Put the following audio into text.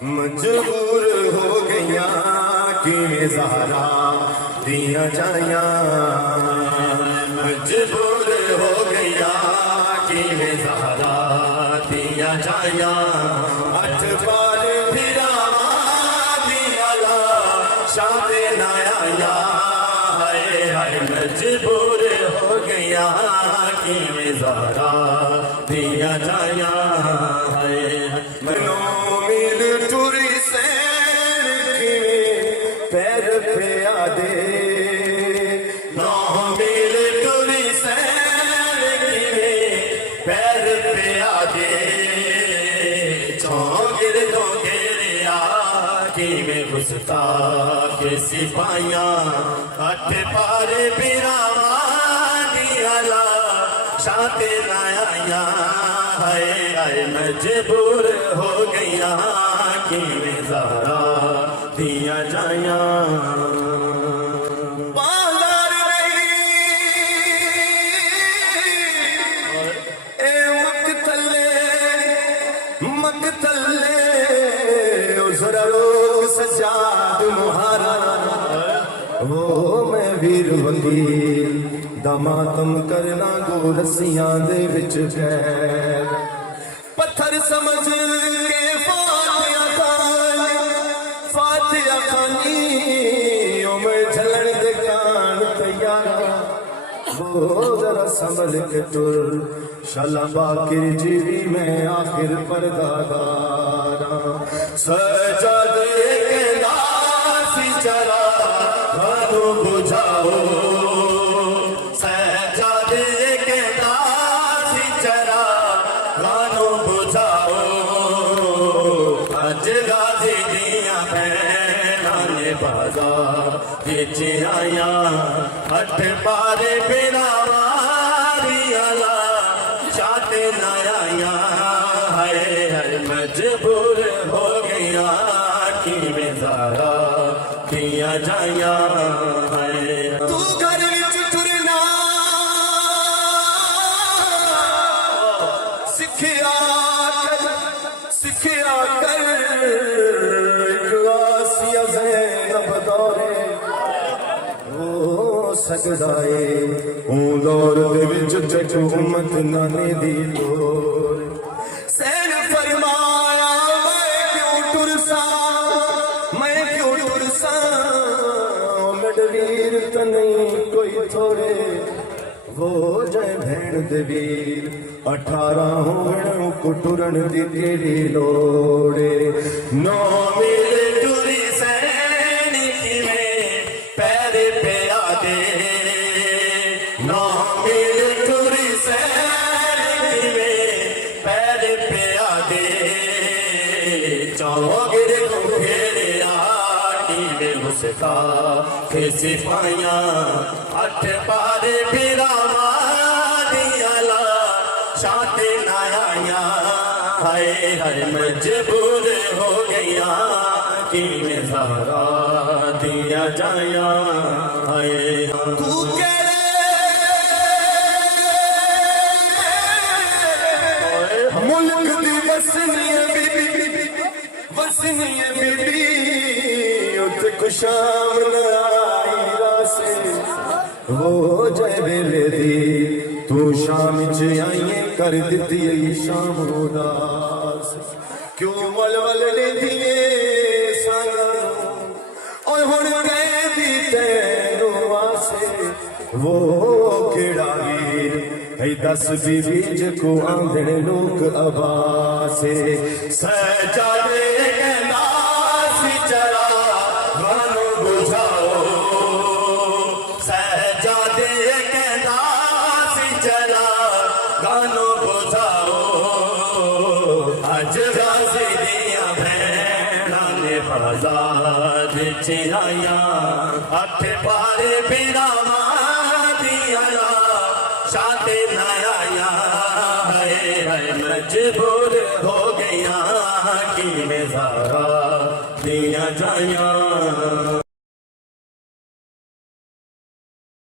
मजबूर हो गया कि ज़हरा दिया जाया, मजबूर हो गया कि ज़हरा दिया जाया। अठ बार फिरावा दिया ला शादे नाया, हाय हाय मजबूर हो गया कि ज़हरा दिया जाया। मनो पैर पे आदे नौ मील टुरी सैर पैर पे आदे चौगिर दो घेरिया कि में घुसता के सिपाहियां अठ पार बिरावा दियाला शाते लाया। हाय हाय मजबूर हो गया कि ज़हरा दिया जाया। बाजार नहीं ए मकतले उसरा लोग सजाद मुहारा, वो मैं वीर वकील दमातम करना गो रस्सियां दे विच पैर पत्थर समझ के फातिया खानी मैं झलन दे कान तैयारा। वो जरा संभल के तुर शाला बाकिर जीवी में आखिर परदादारा। सजादे के दासी चरा खानो बुझाओ, सजादे के दासी चरा खानो बुझाओ। अज गाजी दिया बाजार बिच आया अठ पारे बिरावा दियाला चाटे लाया। हाय हाय मजबूर हो गया कि ज़हरा दिया जाया। तू घर विच टुरना सिखिया कर सकदाए दौर दे विच जटू उम्मत नाने दी लोर। सैन फरमाया मैं क्यों टुरसा मडवीर तो नहीं कोई थोड़े, वो जय भेड़ दे वीर 18 होण को टुरन दी केड़ी लोड़े। 9 मील टुरी सैन किवें पैर पे आदे, 9 मील टुरी सैन किवें पैर पे आदे। चौगिर को घेरिया कि घुसता के सिपाहियां अठ पार बिरावा दियाला शाते लाया। हाय हाय मजबूर हो गया कि ज़हरा दिया जाया। हाय तू मुल्क दी वसनी बीबी उत खुशाम आई रासे, वो जय वेले दी तू शाम च आइए कर दिती शाम उदास। क्यों वलवल ने दिए और हुण कह दी तैनू आसे। वो केड़ा वीर है दस बीबी जको आंदण लोक अबासे। सजादे के नासी चरा खानो बुझाओ, सजादे के नासी चरा खानो बुझाओ। अज गाजी दिया भैणा ने बाजार विच आया अठ पारे बिरावा दियाला शाते लाया। हाय हाय मजबूर हो गया कि ज़हरा दिया जाया।